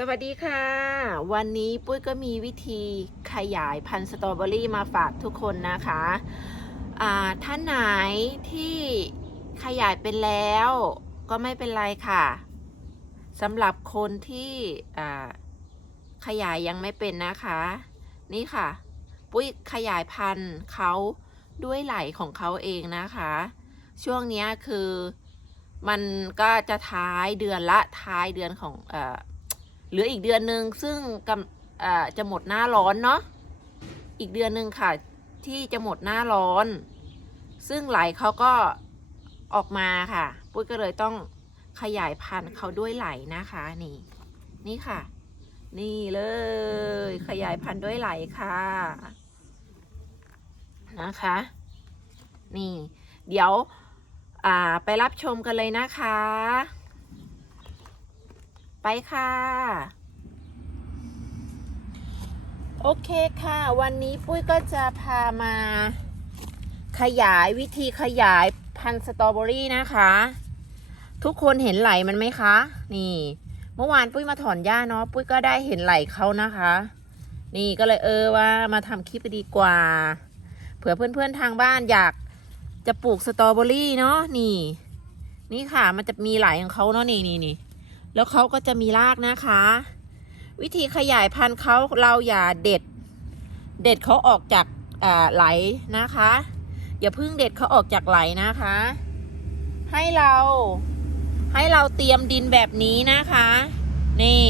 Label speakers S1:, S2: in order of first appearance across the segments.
S1: สวัสดีค่ะ วันนี้ปุ้ยก็มีวิธีขยายพันธุ์สตรอเบอรี่มาฝากทุกคนนะคะท่านไหนที่ขยายเป็นแล้วก็ไม่เป็นไรค่ะสำหรับคนที่ขยายยังไม่เป็นนะคะ นี่ค่ะ ปุ้ยขยายพันธุ์เขาด้วยไหลของเขาเองนะคะ ช่วงนี้คือมันก็จะท้ายเดือนละท้ายเดือนของอ เหลืออีกเดือนหนึ่งซึ่งกำจะหมดหน้าร้อนเนาะอีกเดือนหนึ่งค่ะ ที่จะหมดหน้าร้อน ซึ่งไหลเขาก็ออกมาค่ะ ปุ้ยก็เลยต้องขยายพันธุ์เขาด้วยไหลนะคะนี่ นี่ค่ะ นี่เลย ขยายพันธุ์ด้วยไหลค่ะ นะคะ นี่ เดี๋ยว อ่า ไปรับชมกันเลยนะคะ ไปค่ะ โอเคค่ะ วันนี้ปุ้ยก็จะพามา ขยายวิธีขยายพันธุ์สตรอเบอรี่นะคะ ทุกคนเห็นไหลมันไหมคะ นี่ เมื่อวานปุ้ยมาถอนหญ้าเนาะปุ้ยก็ได้เห็นไหลเขานะคะ นี่ก็เลยเออว่ามาทำคลิปดีกว่า เผื่อเพื่อนๆทางบ้านอยากจะปลูกสตรอเบอรี่เนาะนี่ นี่ค่ะมันจะมีไหลของเขาเนาะนี่นี่นี่ แล้วเขาก็จะมีรากนะคะ วิธีขยายพันธุ์เขาเราอย่าเด็ด เด็ดเขาออกจากไหลนะคะ อย่าเพิ่งเด็ดเขาออกจากไหลนะคะ ให้เราให้เราเตรียมดินแบบนี้นะคะ นี่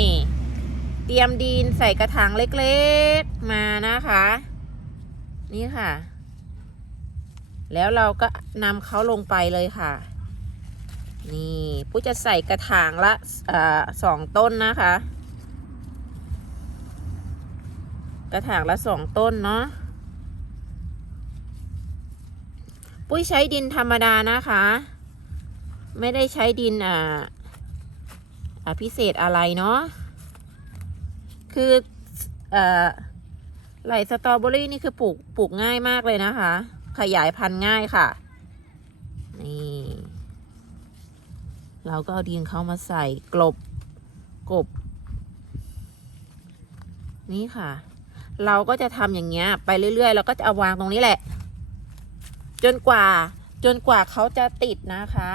S1: เตรียมดินใส่กระถางเล็กๆมานะคะ นี่ค่ะ แล้วเราก็นำเขาลงไปเลยค่ะ นี่ผู้จะใส่กระถางละอสองต้นนะคะ กระถางละสองต้นเนาะปุ้ยใช้ดินธรรมดานะคะ ไม่ได้ใช้ดินอ่าอ่าพิเศษอะไรเนาะคืออ่ไหลสตรอเบอรี่นี่คือปลูกปลูกง่ายมากเลยนะคะ ขยายพันธุ์ง่ายค่ะ นี่ เราก็เอาดินเขามาใส่กลบกบ นี่ค่ะ เราก็จะทำอย่างเงี้ย ไปเรื่อยๆ เราก็จะเอาวางตรงนี้แหละ จนกว่าจนกว่าเขาจะติดนะคะ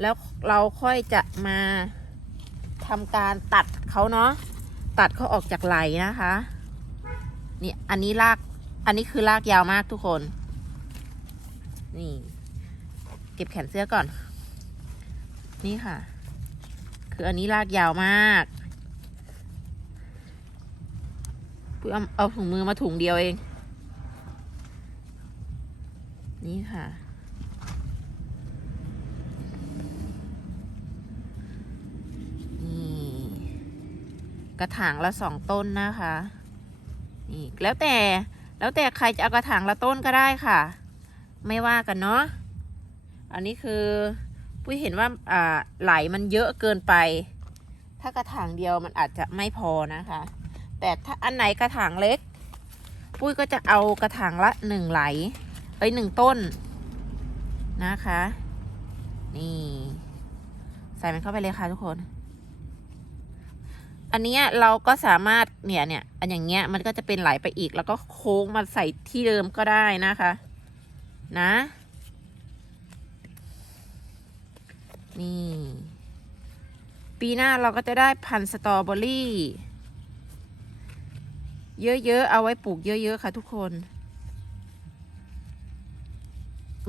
S1: แล้วเราค่อยจะมาทำการตัดเขาเนาะตัดเขาออกจากไหลนะคะ นี่อันนี้ราก อันนี้คือรากยาวมากทุกคน นี่ เก็บแขนเสื้อก่อน นี่ค่ะ คืออันนี้ลากยาวมากปุ้ยเอาเอาถุงมือมาถุงเดียวเอง นี่ค่ะ นี่ กระถางละสองต้นนะคะ นี่แล้วแต่แล้วแต่ใครจะเอากระถางละต้นก็ได้ค่ะ ไม่ว่ากันเนาะ อันนี้คือ ปุ้ยเห็นว่าอ่าไหลมันเยอะเกินไป ถ้ากระถางเดียวมันอาจจะไม่พอนะคะ แต่ถ้าอันไหนกระถางเล็ก ปุ้ยก็จะเอากระถางละหนึ่งไหลเอ้ยหนึ่งต้นนะคะ นี่ ใส่มันเข้าไปเลยค่ะทุกคน อันเนี้ยเราก็สามารถเนี่ยเนี่ยอันอย่างเงี้ยมันก็จะเป็นไหลไปอีกแล้วก็โค้งมาใส่ที่เดิมก็ได้นะคะ นะ นี่ ปีหน้าเราก็จะได้พันสตรอเบอรี่ เยอะๆ เอาไว้ปลูกเยอะ ๆ ค่ะทุกคน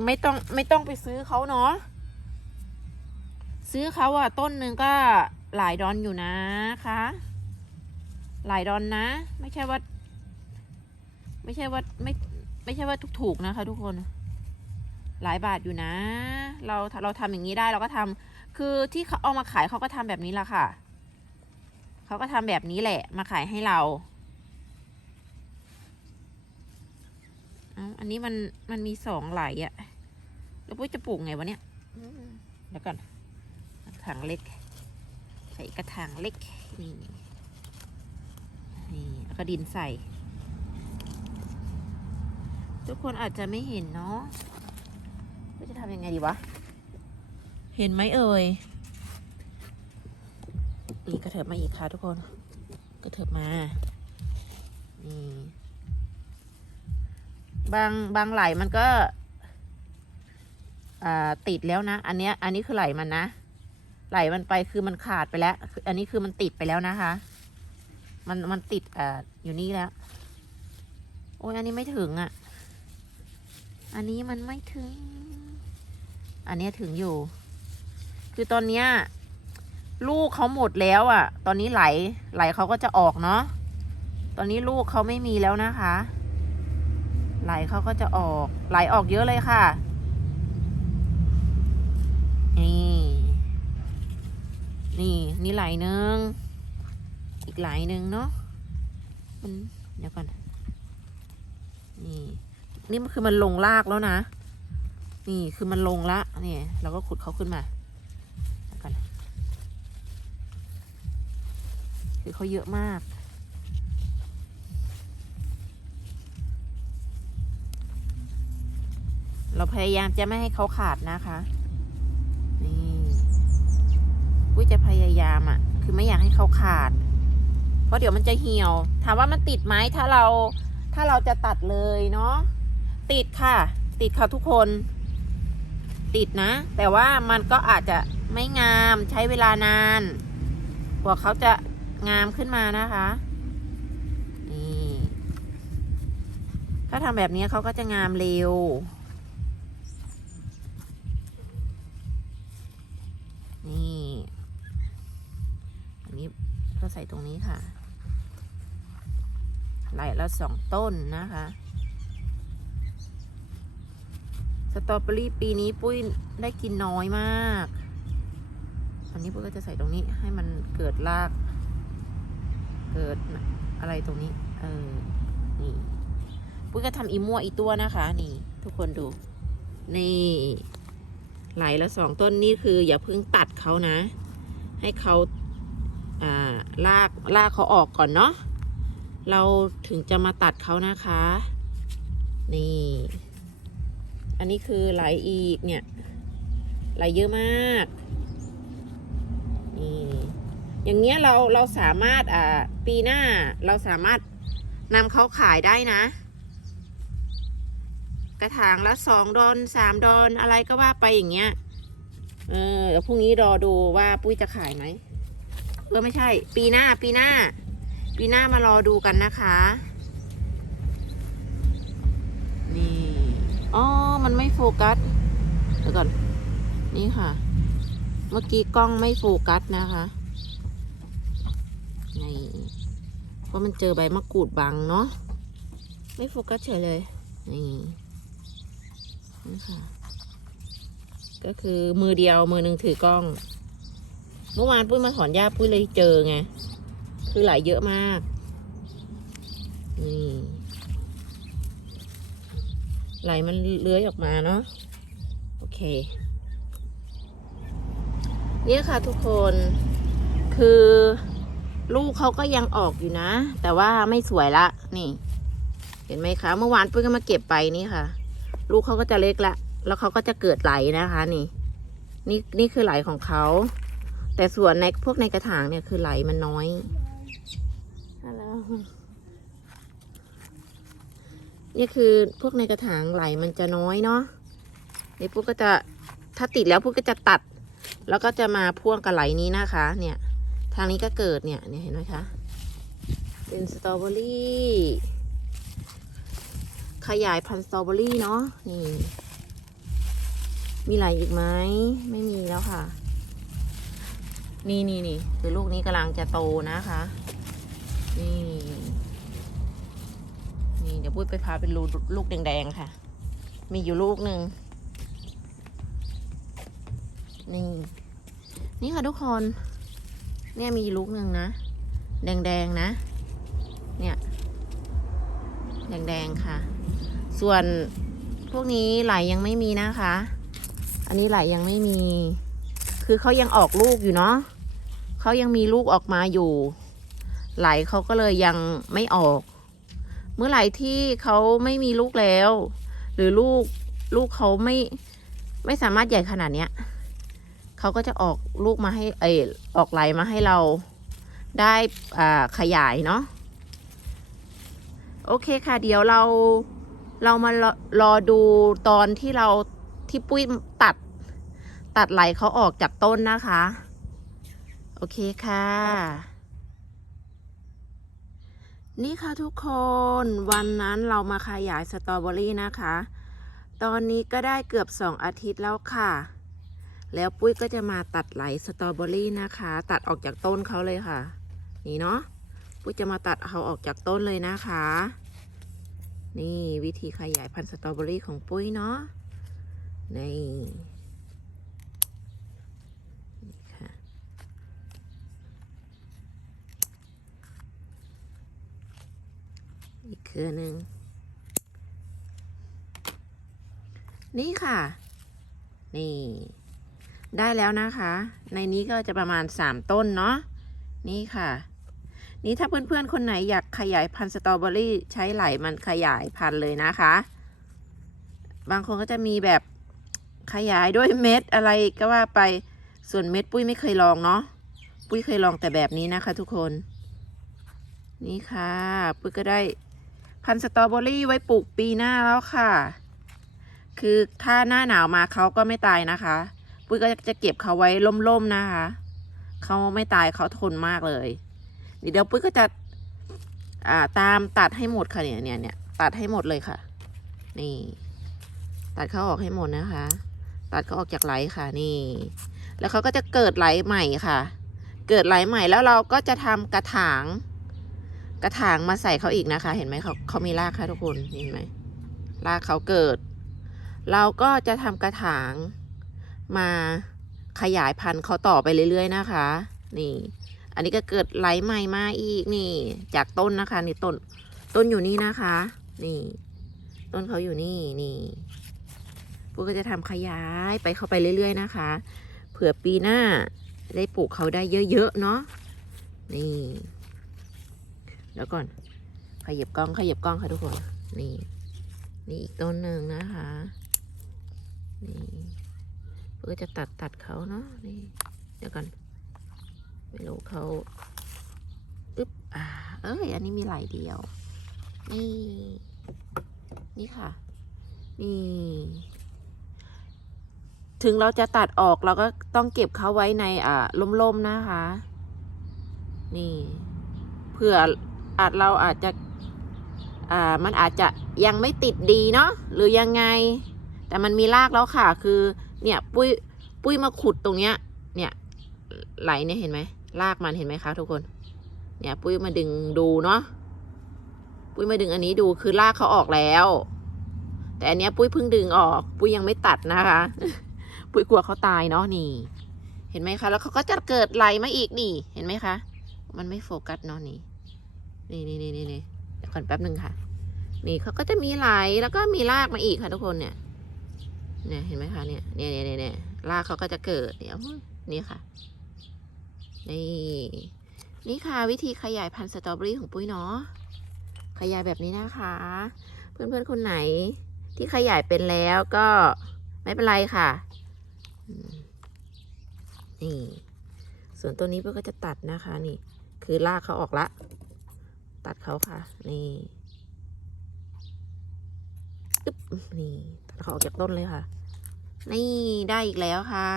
S1: ไม่ต้องไม่ต้องไปซื้อเขาเนาะซื้อเขาอะต้นหนึ่งก็หลายดอนอยู่นะคะ หลายดอนนะ ไม่ใช่ว่า ไม่ใช่ว่าไม่ไม่ใช่ว่าถูกๆนะคะทุกคน หลายบาทอยู่นะ เราเราทำอย่างนี้ได้เราก็ทำคือที่เขาเอามาขายเขาก็ทำแบบนี้ละค่ะ เขาก็ทำแบบนี้แหละ มาขายให้เราอาอันนี้มันมันมีสองไหลอะแล้วปุ้ยจะปลูกไงวะเนี่ยเดี๋ยวก่อนกระถางเล็ก ใส่กระถางเล็กนี่นี่แล้วก็ดินใส่ ทุกคนอาจจะไม่เห็นเนาะ ว่าจะทำยังไงดีวะ เห็นไหมเอ่ยนี่กระเถิบมาอีกค่ะทุกคน กระเถิบมา นี่ บางบางไหลมันก็อ่าติดแล้วนะ อันเนี้ย อันนี้คือไหลมันนะ ไหลมันไปคือมันขาดไปแล้วออันนี้คือมันติดไปแล้วนะคะ มันมันติดอ่าอยู่นี่แล้ว โอ้ยอันนี้ไม่ถึงอะ่ะ อันนี้มันไม่ถึง อันนี้ถึงอยู่ คือตอนเนี้ยลูกเขาหมดแล้วอะ่ะ ตอนนี้ไหลไหลเขาก็จะออกเนาะ ตอนนี้ลูกเขาไม่มีแล้วนะคะ ไหลเขาก็จะออก ไหลออกเยอะเลยค่ะ นี่ นี่นี่ไหลหนึ่ง อีกไหลหนึ่งเนาะ มันเดี๋ยวก่อน นี่ นี่มันคือมันลงรากแล้วนะ นี่คือมันลงละนี่เราก็ขุดเขาขึ้นมาก่อนคือเขาเยอะมาก เราพยายามจะไม่ให้เขาขาดนะคะนี่อุ้ยจะพยายามอะ่ะ คือไม่อยากให้เขาขาด เพราะเดี๋ยวมันจะเหี่ยว ถามว่ามันติดไหมถ้าเราถ้าเราจะตัดเลยเนาะติดค่ะ ติดค่ะทุกคน ติดนะ แต่ว่ามันก็อาจจะไม่งามใช้เวลานานกว่าเขาจะงามขึ้นมานะคะนี่ถ้าทำแบบนี้เขาก็จะงามเร็วนี่อันนี้ก็ใส่ตรงนี้ค่ะไหลแล้วสองต้นนะคะ สตรอเบอรี่ปีนี้ปุ้ยได้กินน้อยมากอันนี้ปุ้ยก็จะใส่ตรงนี้ให้มันเกิดราก เกิดอะไรตรงนี้ เออ นี่ ปุ้ยก็ทำอีมั่วอีตัวนะคะ นี่ ทุกคนดู นี่ไหลละสองต้นนี่คือ อย่าเพิ่งตัดเขานะ ให้เขาอ่าลากลากเขาออกก่อนเนาะเราถึงจะมาตัดเขานะคะ นี่ อันนี้คือไหลอีกเนี่ยไหลเยอะมากนี่อย่างเงี้ยเราเราสามารถอ่าปีหน้าเราสามารถนำเขาขายได้นะ กระถางละสองดอนสามดอนอะไรก็ว่าไปอย่างเงี้ยเออเดี๋ยวพรุ่งนี้รอดูว่าปุ้ยจะขายไหมเออไม่ใช่ ปีหน้าปีหน้า ปีหน้ามารอดูกันนะคะ นี่ อ๋อ มันไม่โฟกัส เดี๋ยวก่อน นี่ค่ะ เมื่อกี้กล้องไม่โฟกัสนะคะนี่เพราะมันเจอใบมะกรูดบังเนาะ ไม่โฟกัสเฉยเลย นี่นี่ค่ะ ก็คือมือเดียวมือหนึ่งถือกล้อง เมื่อวานปุ้ยมาถอนหญ้าปุ้ยเลยเจอไง คือหลายเยอะมาก นี่ ไหลมันเลื้อยออกมาเนาะโอเค เนี่ยค่ะทุกคนคือลูกเขาก็ยังออกอยู่นะ แต่ว่าไม่สวยละนี่ เห็นไหมคะ เมื่อวานปุ้ยก็มาเก็บไปนี่ค่ะ ลูกเขาก็จะเล็กละ แล้วเขาก็จะเกิดไหลนะคะ นี่ นี่นี่คือไหลของเขา แต่ส่วนในพวกในกระถางเนี่ยคือไหลมันน้อยฮัลโหล นี่คือพวกในกระถางไหลมันจะน้อยเนาะนี่ปุ๊กก็จะถ้าติดแล้วปุ๊กก็จะตัด แล้วก็จะมาพ่วงกับไหลนี้นะคะ เนี่ย ทางนี้ก็เกิดเนี่ยเนี่ยเห็นไหมคะ เป็นสตรอเบอรี่ขยายพันธุ์สตรอเบอรี่เนาะนี่ มีไหลอีกไหมไม่มีแล้วค่ะ นี่นี่นี่คือลูกนี้กำลังจะโตนะคะ นี่ นี่เดี๋ยวปุ้ยไปพาเป็นรูลูกแดงๆค่ะ มีอยู่ลูกหนึ่งนี่นี่ค่ะทุกคน เนี่ยมีลูกหนึ่งนะ แดงๆนะ เนี่ยแดงๆค่ะ ส่วนพวกนี้ไหลยังไม่มีนะคะ อันนี้ไหลยังไม่มี คือเขายังออกลูกอยู่เนาะเขายังมีลูกออกมาอยู่ ไหลเขาก็เลยยังไม่ออก เมื่อไหร่ที่เขาไม่มีลูกแล้ว หรือลูกลูกเขาไม่ไม่สามารถใหญ่ขนาดเนี้ยเขาก็จะออกลูกมาให้เออออกไหลมาให้เราได้อ่าขยายเนาะโอเคค่ะ เดี๋ยวเราเรามารอรอดูตอนที่เราที่ปุ้ยตัด ตัดไหลเขาออกจากต้นนะคะ โอเคค่ะ นี่ค่ะทุกคนวันนั้นเรามาขยายสตรอเบอรี่นะคะ ตอนนี้ก็ได้เกือบสองอาทิตย์แล้วค่ะ แล้วปุ้ยก็จะมาตัดไหลสตรอเบอรี่นะคะ ตัดออกจากต้นเขาเลยค่ะ นี่เนาะปุ้ยจะมาตัดเขาออกจากต้นเลยนะคะ นี่วิธีขยายพันธุ์สตรอเบอรี่ของปุ้ยเนาะนี่ค่ะ อีกเครือหนึ่งนี่ค่ะ นี่ ได้แล้วนะคะ ในนี้ก็จะประมาณ3ต้นเนาะนี่ค่ะ นี่ถ้าเพื่อนๆ คนไหนอยากขยายพันธุ์สตรอเบอรี่ใช้ไหลมันขยายพันธุ์เลยนะคะ บางคนก็จะมีแบบขยายด้วยเม็ดอะไรก็ว่าไปส่วนเม็ดปุ้ยไม่เคยลองเนาะปุ้ยเคยลองแต่แบบนี้นะคะทุกคน นี่ค่ะ ปุ้ยก็ได้ พันธุ์สตรอเบอรี่ไว้ปลูกปีหน้าแล้วค่ะ คือถ้าหน้าหนาวมาเขาก็ไม่ตายนะคะ ปุ้ยก็จะเก็บเขาไว้ล่มๆนะคะ เขาไม่ตายเขาทนมากเลย เดี๋ยวปุ้ยก็จะ อ่าตามตัดให้หมดค่ะเนี่ยเนี่ยเนี่ยตัดให้หมดเลยค่ะ นี่ ตัดเขาออกให้หมดนะคะ ตัดเขาออกจากไหลค่ะนี่ แล้วเขาก็จะเกิดไหลใหม่ค่ะ เกิดไหลใหม่แล้วเราก็จะทำกระถาง กระถางมาใส่เขาอีกนะคะ เห็นไหมเขาเขามีรากค่ะทุกคนเห็นไหมรากเขาเกิด เราก็จะทำกระถางมาขยายพันธุ์เขาต่อไปเรื่อยๆนะคะ นี่ อันนี้ก็เกิดไหลใหม่มาอีกนี่ จากต้นนะคะ นี่ต้นต้นอยู่นี่นะคะ นี่ ต้นเขาอยู่นี่นี่พวกก็จะทำขยายไปเข้าไปเรื่อยๆนะคะ เผื่อปีหน้าได้ปลูกเขาได้เยอะๆเนาะนี่ แล้วก่อน ขยับกล้อง ขยับกล้องค่ะทุกคน นี่ นี่อีกต้นหนึ่งนะคะ นี่เพื่อจะตัดตัดเขาเนาะ นี่ เดี๋ยวก่อน ไม่รู้เขาอึ๊บ อ่า เอ้ย อันนี้มีหลายเดียว นี่ นี่ค่ะ นี่ถึงเราจะตัดออกเราก็ต้องเก็บเขาไว้ในอ่าล่มๆนะคะ นี่เผื่อ อาจเราอาจจะอ่ามันอาจจะยังไม่ติดดีเนาะหรือยังไง แต่มันมีรากแล้วค่ะ คือเนี่ยปุ้ยปุ้ยมาขุดตรงเนี้ย เนี่ยไหลเนี่ยเห็นไหมรากมันเห็นไหมคะทุกคน เนี่ยปุ้ยมาดึงดูเนาะปุ้ยมาดึงอันนี้ดูคือรากเขาออกแล้ว แต่อันเนี้ยปุ้ยเพิ่งดึงออก ปุ้ยยังไม่ตัดนะคะ ปุ้ยกลัวเขาตายเนาะนี่ เห็นไหมคะ แล้วเขาก็จะเกิดไหลมาอีกนี่ เห็นไหมคะ มันไม่โฟกัสเนาะนี่ นี่นี่นี่นี่นี่เดี๋ยวก่อนแป๊บหนึ่งค่ะ นี่เขาก็จะมีไหลแล้วก็มีรากมาอีกค่ะทุกคนเนี่ย เนี่ยเห็นไหมคะเนี่ยเนี่ยเนี่ยเนี่ยรากเขาก็จะเกิดเดี๋ยวนี่ค่ะ นี่นี่ค่ะ วิธีขยายพันธุ์สตรอเบอรี่ของปุ้ยเนาะขยายแบบนี้นะคะ เพื่อนๆคนไหน ที่ขยายเป็นแล้วก็ไม่เป็นไรค่ะนี่ส่วนตัวนี้ปุ้ยก็จะตัดนะคะ นี่ คือรากเขาออกละ ตัดเขาค่ะ นี่อึ๊บนี่ตัดเขาออกจากต้นเลยค่ะ นี่ได้อีกแล้วค่ะ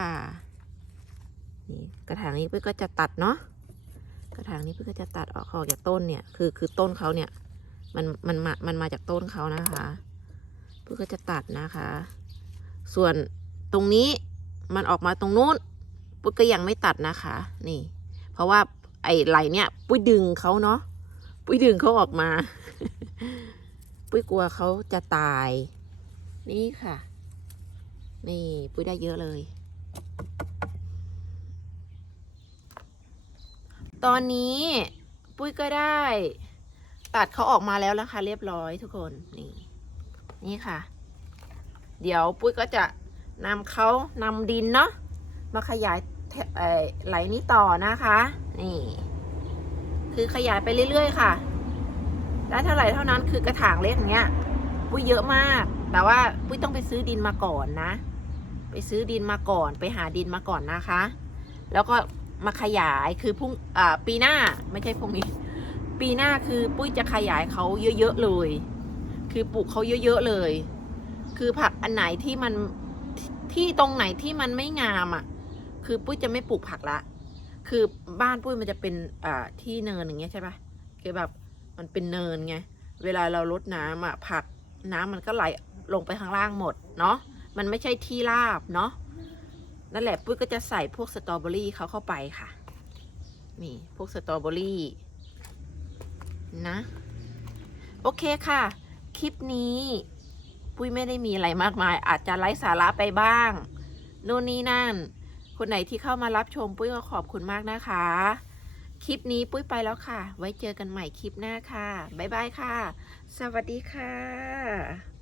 S1: นี่กระถางนี้ปุ้ยก็จะตัดเนาะกระถางนี้ปุ้ยก็จะตัดออกออกจากต้นเนี่ย คือคือต้นเขาเนี่ย มันมันมามันมาจากต้นเขานะคะปุ้ยก็จะตัดนะคะ ส่วนตรงนี้มันออกมาตรงนู้นปุ้ยก็ยังไม่ตัดนะคะ นี่ เพราะว่าไอ้ไหลเนี่ย ปุ้ยดึงเขาเนาะ ปุ้ยดึงเขาออกมา ปุ้ยกลัวเขาจะตาย นี่ค่ะ นี่ ปุ้ยได้เยอะเลย ตอนนี้ปุ้ยก็ได้ ตัดเขาออกมาแล้วนะคะ เรียบร้อยทุกคนนี่ นี่ค่ะ เดี๋ยวปุ้ยก็จะนำเขานำดินเนาะมาขยายไหลนี้ต่อนะคะ นี่ คือขยายไปเรื่อยๆ ค่ะ ได้เท่าไหร่เท่านั้นคือกระถางเล็กอย่างเงี้ย ปุ้ยเยอะมาก แต่ว่าปุ้ยต้องไปซื้อดินมาก่อนนะ ไปซื้อดินมาก่อน ไปหาดินมาก่อนนะคะ แล้วก็มาขยายคือพุ่งอ่าปีหน้าไม่ใช่พรุ่งนี้ ปีหน้าคือปุ้ยจะขยายเขาเยอะๆเลย คือปลูกเขาเยอะๆเลย คือผักอันไหนที่มันที่ตรงไหนที่มันไม่งามอะ คือปุ้ยจะไม่ปลูกผักละ คือบ้านปุ้ยมันจะเป็นอ่าที่เนินอย่างเงี้ยใช่ปะคือแบบมันเป็นเนินไง เวลาเราลดน้ำอะผักน้ำมันก็ไหลลงไปข้างล่างหมดเนาะ มันไม่ใช่ที่ราบเนาะ นั่นแหละปุ้ยก็จะใส่พวกสตรอเบอรี่เขาเข้าไปค่ะ นี่พวกสตรอเบอรี่นะ โอเคค่ะ คลิปนี้ปุ้ยไม่ได้มีอะไรมากมาย อาจจะไร้สาระไปบ้างนู่นนี่นั่น คนไหนที่เข้ามารับชมปุ้ยก็ขอบคุณมากนะคะ คลิปนี้ปุ้ยไปแล้วค่ะ ไว้เจอกันใหม่คลิปหน้าค่ะ บ๊ายบายค่ะ สวัสดีค่ะ